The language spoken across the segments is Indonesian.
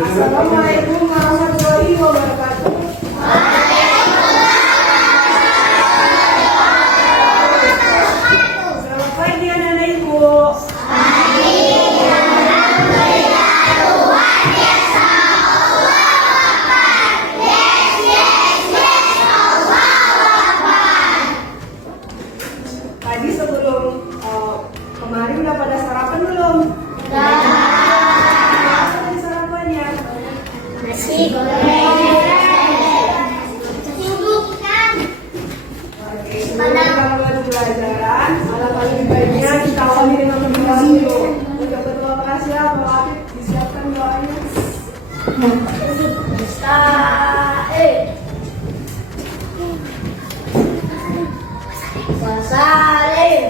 Assalamualaikum warahmatullahi wabarakatuh. Selamat pagi anak-anak ibu. Tadi sebelum kemarin udah pada sarapan belum? Nasi goreng. Sebelum kita pelajaran, alangkah lebih baiknya kita awali dengan berdoa dulu. Untuk berdoa kasih Pak Afif, disiapkan doanya. Wasalim.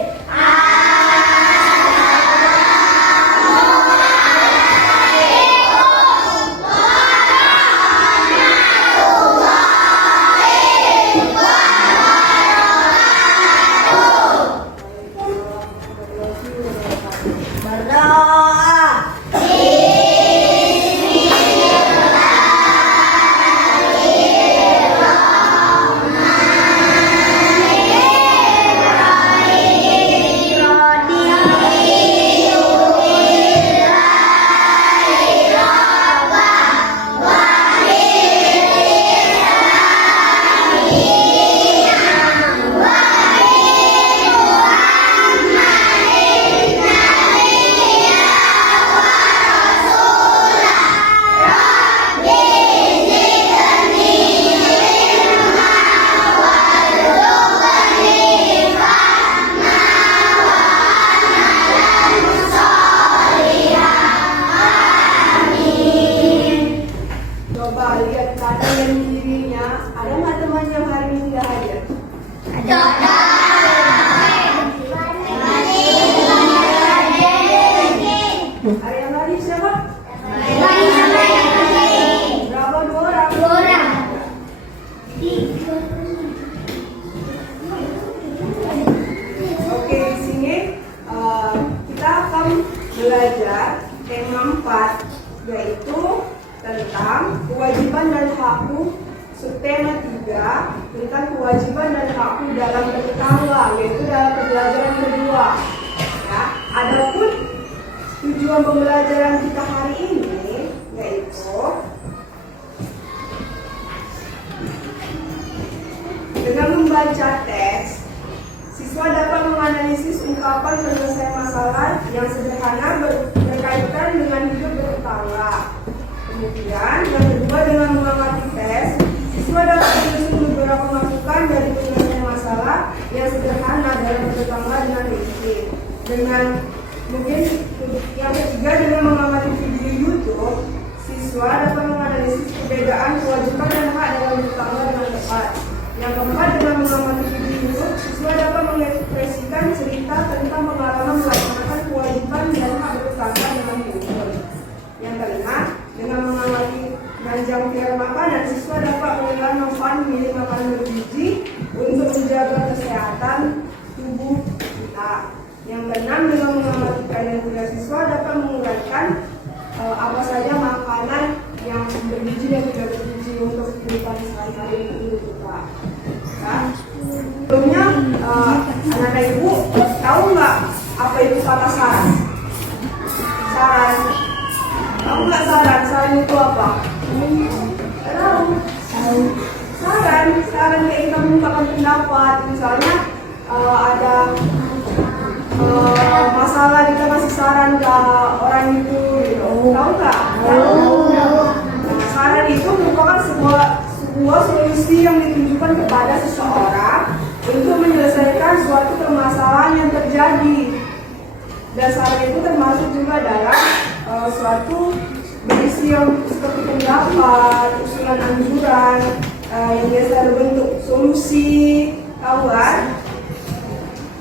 Berdoa. Coba lihat kanan dan kirinya, ada nggak teman yang hari ini tidak hadir? Ada. Hari yang lalu siapa? Berapa? 2 orang? Oke, di sini kita akan belajar tema 4, yaitu tentang kewajiban dan hakku. Subtema 3 tentang kewajiban dan hakku dalam bertetangga, yaitu dalam pembelajaran kedua. Ya, adapun tujuan pembelajaran kita hari ini yaitu dengan membaca teks, siswa dapat menganalisis ungkapan penyelesaian masalah yang sederhana berkaitan dengan hidup bertetangga. Kemudian yang kedua, dengan mengamati tes, siswa dapat menyusun beberapa masukan dari penyelesaian masalah yang sederhana dalam bertetangga dengan Rizky. Dengan mungkin yang ketiga, dengan mengamati video YouTube, siswa dapat menganalisis perbedaan kewajiban dan hak dalam bertetangga dengan tepat. Yang keempat, dengan mengamati video YouTube, siswa dapat mengekspresikan cerita tentang pengalaman melaksanakan kewajiban dan hak bertetangga dengan YouTube. Yang kelima, dengan mengamati keranjang piala makanan, siswa dapat mengenal manfaat memilih makanan bergizi untuk menjaga kesehatan tubuh kita. Yang keenam, dengan mengamati keadaan kuliah, siswa dapat menguraikan apa saja makanan yang bergizi dan tidak bergizi untuk kehidupan sehari-hari ini kita. Ya. Sebelumnya, anak-anak ibu tahu nggak apa itu kata saran? Saran. Tahu nggak saran? Saran itu apa? Tahu. Saran kayak kita mengungkapkan pendapat. Misalnya ada masalah, kita kasih saran ke orang itu, gitu. Tahu nggak? Tahu. Nah, saran itu merupakan sebuah solusi yang ditunjukkan kepada seseorang untuk menyelesaikan suatu permasalahan yang terjadi. Dan saran itu termasuk juga dalam suatu berisi yang seperti pendapat, usulan anjuran, yang biasa berbentuk solusi. Tahu kan?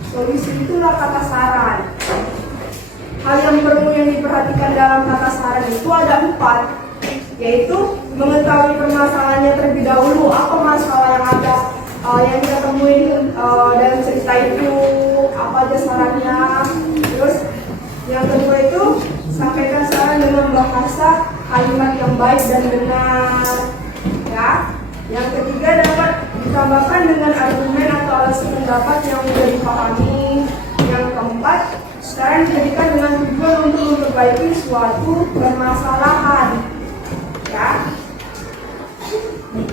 Solusi itulah kata saran. Hal yang perlu yang diperhatikan dalam kata saran itu ada 4, yaitu mengetahui permasalahannya terlebih dahulu. Apa masalah yang ada yang kita temuin dalam cerita itu, apa aja sarannya. Terus yang kedua itu sampaikan saran dengan bahasa kalimat yang baik dan benar. Ya. Yang ketiga dapat ditambahkan dengan argumen atau alasan pendapat yang mudah dipahami. Yang keempat, sekarang dijadikan dengan tujuan untuk memperbaiki suatu permasalahan. Ya.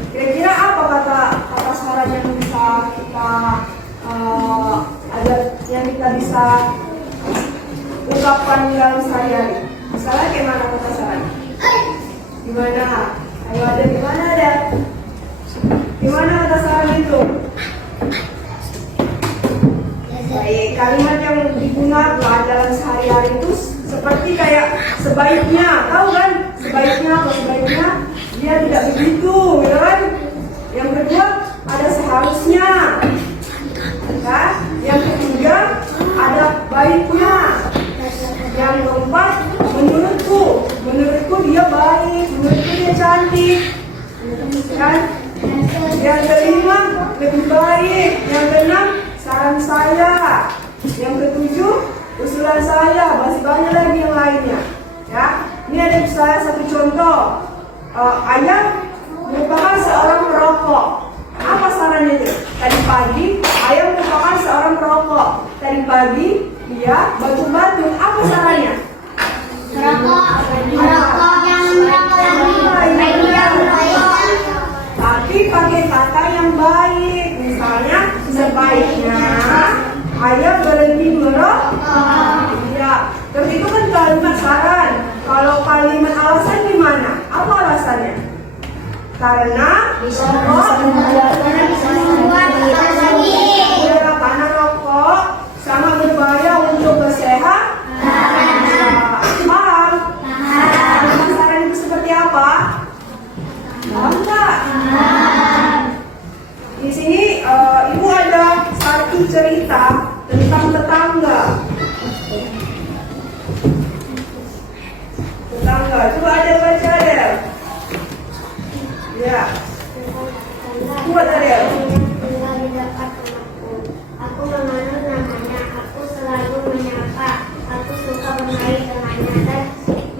Kira-kira apa kata saran yang bisa kita bisa ungkapkan dalam sehari-hari? Misalnya kayak mana kata saran? Gimana? Ayo ada gimana ada? Gimana kata saran itu? Baik, kalimat yang digunakan dalam sehari-hari itu seperti kayak sebaiknya, tahu kan? Sebaiknya apa sebaiknya? Dia tidak begitu, gitu kan? Yang kedua ada seharusnya, kan? Yang ketiga ada baiknya. Yang keempat menurutku dia baik, menurutku dia cantik, kan? Yang kelima lebih baik, yang keenam saran saya, yang ketujuh usulan saya, masih banyak lagi yang lainnya. Ya, ini ada saya satu contoh. Ayah merupakan seorang perokok. Apa sarannya itu? Tadi pagi ayah merupakan seorang perokok. Tadi pagi dia batuk-batuk. Apa sarannya? Merokok yang merokok lagi. Tapi pakai kata yang baik. Misalnya sebaiknya ayah berhenti merokok. Iya. Terus itu kan kalimat saran. Kalau kalimat alasan gimana? Apa alasannya? Karena karena rokok sangat berbahaya untuk kesehatan. Paham? Kalimat saran itu seperti apa? Paham nggak? Di sini ibu ada satu cerita tentang tetangga. Coba ada baca ada. Ya. Buat ada. Aku mengenal namanya. Aku selalu menyapa. Aku suka bermain dengannya dan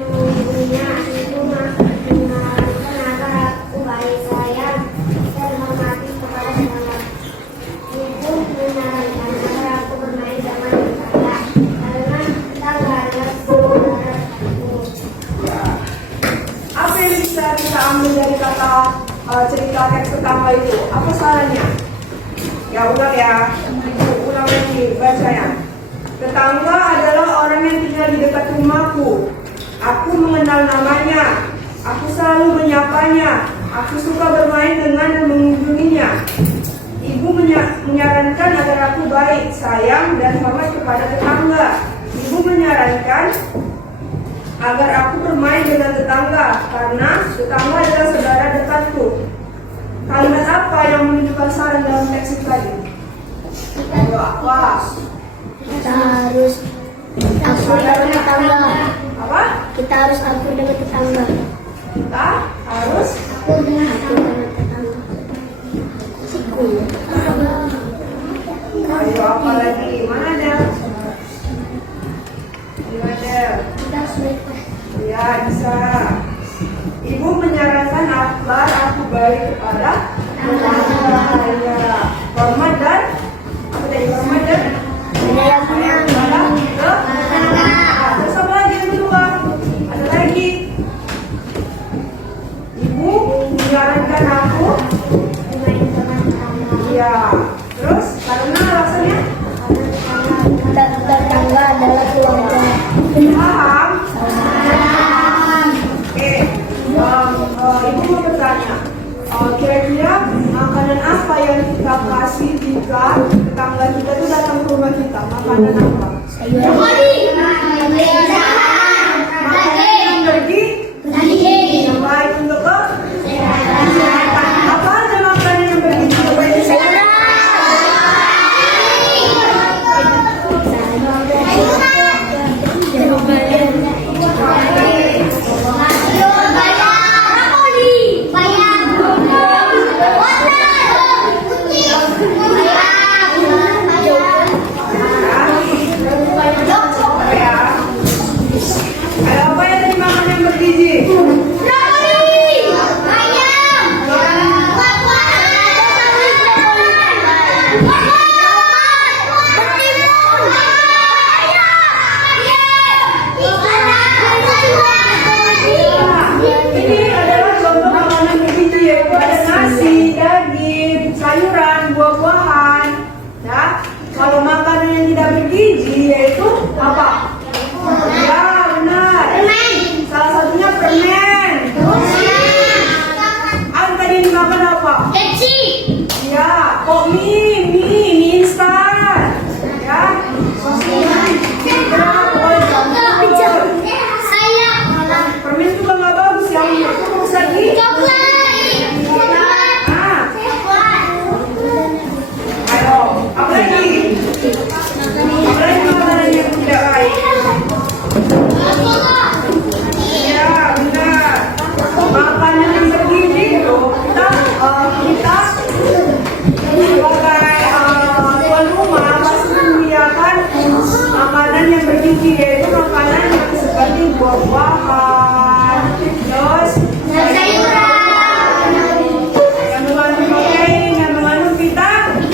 mengunjunginya. Itu mengenalkan agar aku baik sayang dan hormati kepada tetangga. Ibu menyarankan agar aku bermain dengan tetangga karena tetangga adalah saudara. Apa yang bisa kita ambil dari kata cerita teks pertama itu? Apa sarannya? Ya ulang ya, ulang lagi baca ya. Tetangga adalah orang yang tinggal di dekat rumahku. Aku mengenal namanya. Aku selalu menyapanya. Aku suka bermain dengan dan mengunjunginya. Ibu menyarankan agar aku baik, sayang, dan hormat kepada tetangga. Ibu menyarankan agar aku bermain dengan tetangga karena tetangga adalah saudara dekatku. Kalimat apa yang menunjukkan saran dalam teks itu tadi? Ayo, apa? Kita harus akur dengan tetangga. Apa? Kita harus akur dengan tetangga. Kita harus Akur dengan tetangga. ayo apa lagi? Mana ada? Ada. Kita harus baik. Ya, bisa. Ibu menyarankan agar aku baik kepada tetangga. Ya. Hormat dan apa tadi? Hormat dan Sayang kepada tetangga. Terus apa lagi yang kedua? Ada lagi. Ibu menyarankan aku. bermain dengan tetangga. Ya. Terus karena alasannya Tetangga adalah keluarga. paham. Oke. Ibu mau bertanya. Kira-kira makanan apa yang kita kasih jika tetangga kita itu datang ke rumah kita? Makanan apa? Makanan yang pergi yang baik untuk kesehatan. Apa aja makanan yang pergi untuk kesehatan? bergizi, yaitu makanan yang seperti buah-buahan, terus yang mengandung protein, yang mengandung vitamin.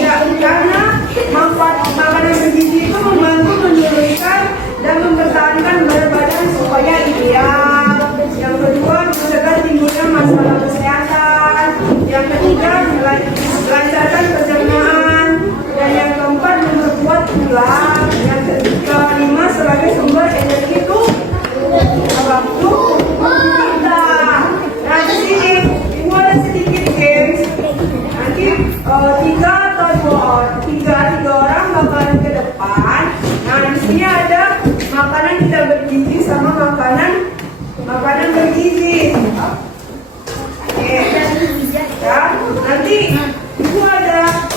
Ya, karena manfaat makanan bergizi itu membantu menurunkan dan mempertahankan berat badan supaya ideal. Yang kedua, mencegah timbulnya masalah kesehatan. Yang ketiga, melancarkan pencernaan. Dan yang keempat, memperkuat tulang. Yang kelima, sebagai sumber energi tubuh kita. Nah, di sini ibu ada sedikit games. Nanti tiga orang bakalan ke depan. Nah, di sini ada makanan tidak bergizi sama makanan bergizi. Oke. Ya, nanti ibu ada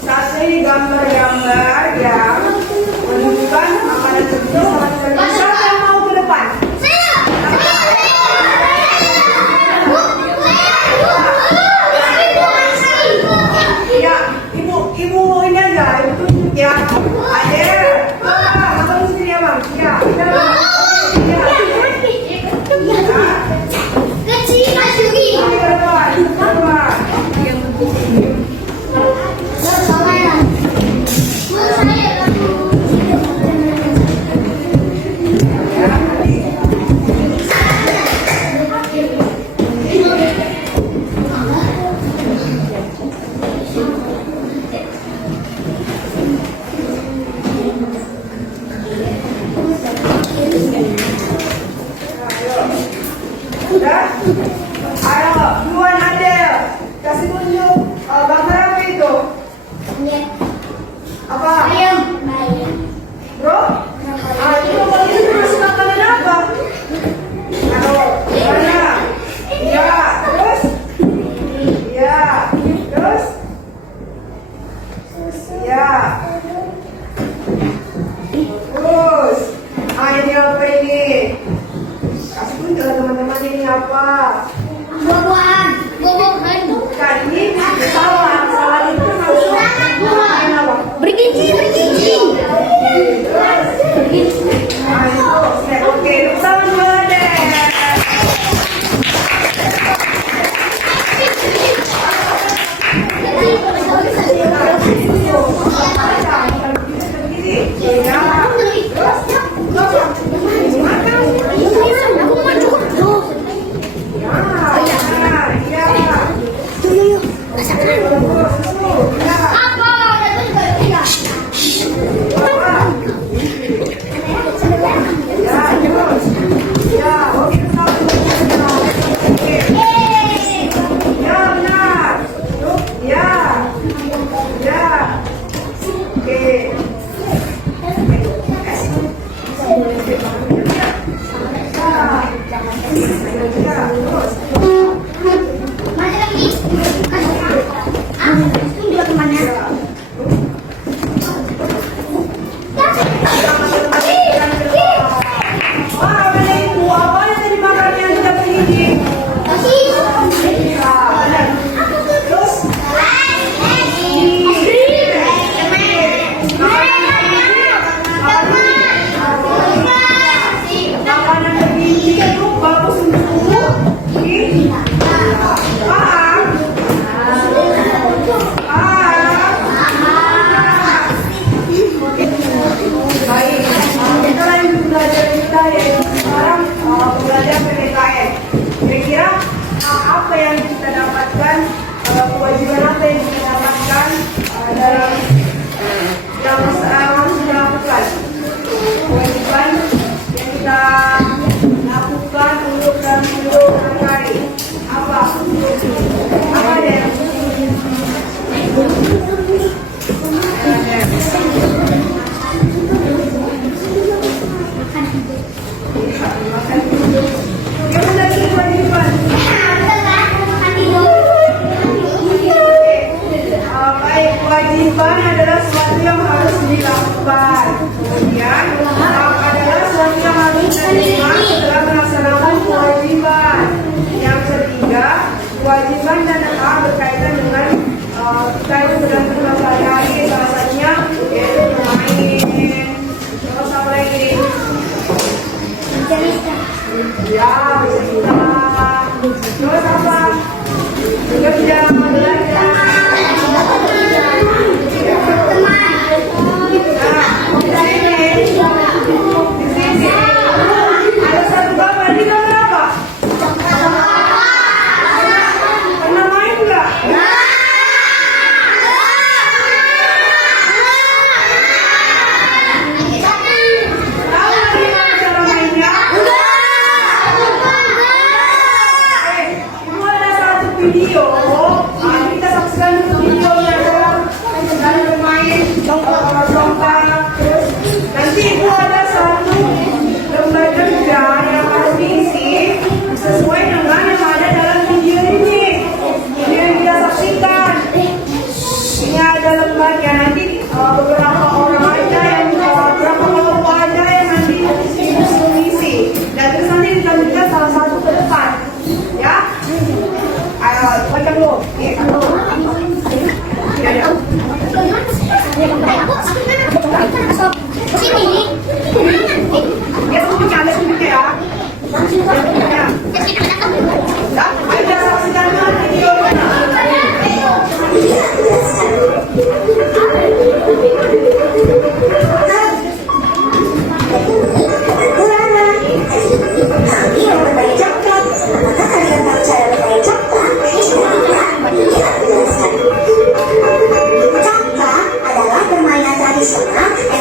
satu gambar-gambar yang menunjukkan makanan bergizi sama tidak bergizi. Siapa yang mau ke depan? Ya, ibu ini aja, ibu tunjuk ya. Ada, abang sini ya bang. Ya, Udah? Ayo, duluan Adel. Kasih tunjuk gambar apa itu? Apa? Bro? Itu kalau itu masih makanan apa? Ayo, mana? Ya, terus? Ya, terus? Ya. Terus? Ini apa ini? Kasih tunjuk ke teman-teman ini apa? Bukan, ini salah itu maksudnya apa? Bergizi. Nah, itu, oke, sama dua deh.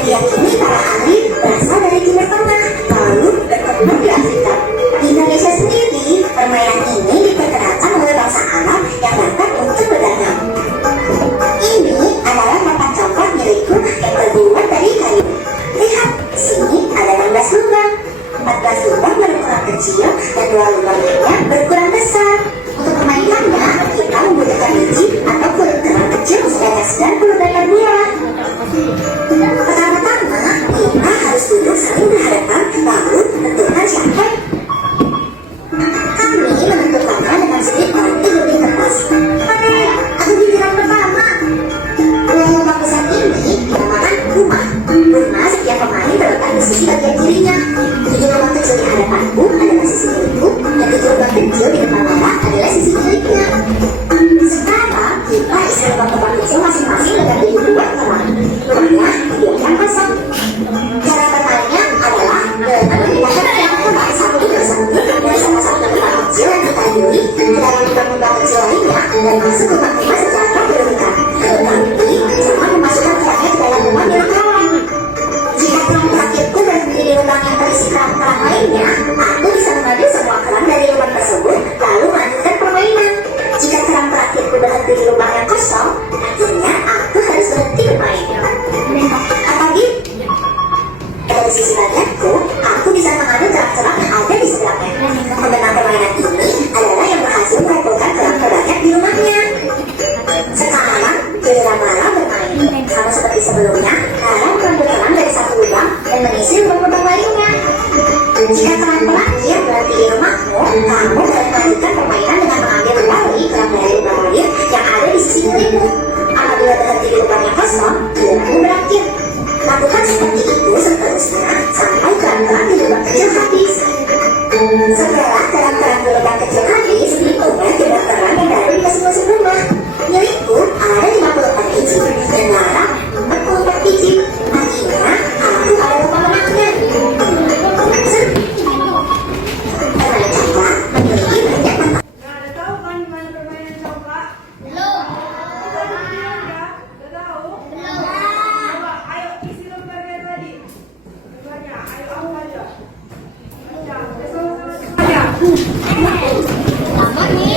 Diyakini para ahli berasal dari Timur Tengah, lalu berkembang di Afrika. Di Indonesia sendiri, permainan ini diperkenalkan oleh bangsa Arab yang dapat untuk berdagang. Ini adalah papan coklat milikku yang terbuat dari kayu. Lihat, di sini ada 16 lubang. 14 lubang berukuran kecil dan 2 lubang lainnya berukuran besar. Untuk memainkannya, kita membutuhkan biji atau kulit kerang kecil sebanyak 98 buah. Pertama-tama, kita harus duduk saling berhadapan, lalu tentukan siapa. Kami menentukannya dengan sedikit di gunting kertas. Hai, aku giliran pertama. Lomba besar ini dinamakan rumah. Rumah setiap pemain terletak di sisi bagian kirinya. 7 lubang kecil di hadapanku adalah sisi kiriku, dan 7 lubang kecil di depan mata adalah sisi kirinya. Sekarang kita isi lubang-lubang kecil masing-masing dengan biji buat kerang. Rumahnya dibiarkan kosong. Cara bermainnya adalah dengan memindahkan kerang satu persatu dari salah satu lubang kecil yang kita pilih ke dalam lubang-lubang kecil lainnya dan masuk lubang-lubang secara berurutan. Tetapi jangan memasukkan kerangnya ke dalam lubang yang rawan. Jika kerang terakhirku berhenti di lubang yang terisi kerang-kerang lainnya, aku bisa mengambil semua kerang dari lubang tersebut lalu melanjutkan permainan. Jika kerang terakhirku berhenti di lubang yang kosong, artinya aku harus berhenti bermain. Apa gitu? Dari sisi bagianku, aku bisa mengambil kerang-kerang yang ada di sebelahnya. Pemenang permainan ini adalah yang berhasil mengumpulkan kerang terbanyak di rumahnya. Sekarang, giliran Lara bermain. Sama seperti sebelumnya, Lara mengambil kerang dari satu lubang dan mengisi lubang-lubang lainnya. Jika kerang terakhir berhenti di rumahmu, kamu dapat melanjutkan permainan dengan mengambil kembali kerang dari lubang lain yang ada di sisi kirimu. Apabila berhenti di lubang yang kosong, giliranmu berakhir. Lakukan seperti itu seterusnya sampai kerang-kerang di lubang kecil habis. Setelah kerang-kerang di lubang kecil habis, dipunya 3 kerang yang berada di masing-masing rumah. Milikku ada 54 biji dan Lara 44 biji. Artinya, aku adalah pemenangnya. Permainan coklat memiliki banyak manfaat. Nah, udah tahu kan gimana permainan coklat? Belum. Kita udah udah tahu? Coba, ayo isi lembarnya tadi. Lembarnya, ayo aku aja. Baca, sama-sama semuanya. Lama nih.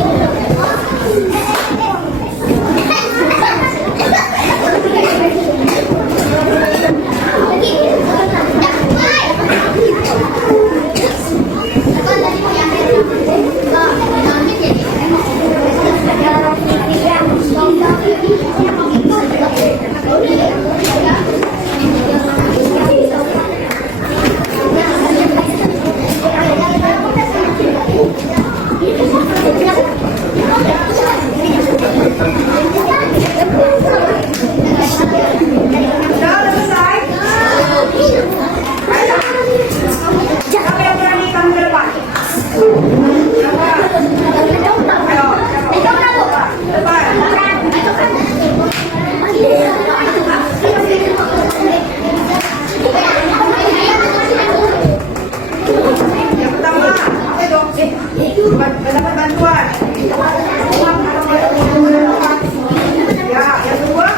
Udah selesai? Ayo. Siapa yang berani kamu ke depan? Siapa? Ayo, siapa? Depan. Yang pertama, dapat bantuan. Ya, yang kedua.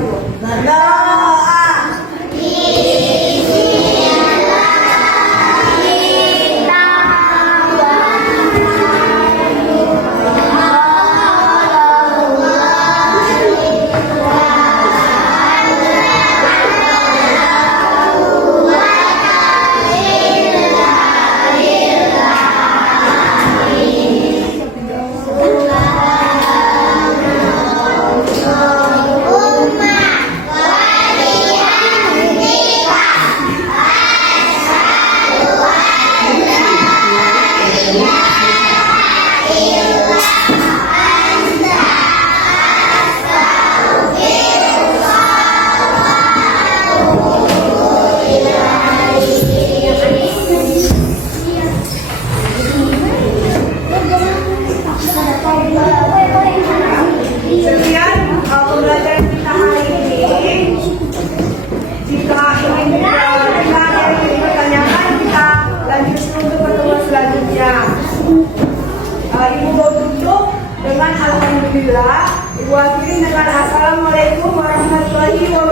yuk? Berdoa. Sekian pembelajaran kita hari ini. Jika ingin bertanyakan, kita lanjutkan untuk pertemuan selanjutnya. Ibu mau tutup dengan alhamdulillah. Ibu akhiri dengan assalamualaikum warahmatullahi wabarakatuh.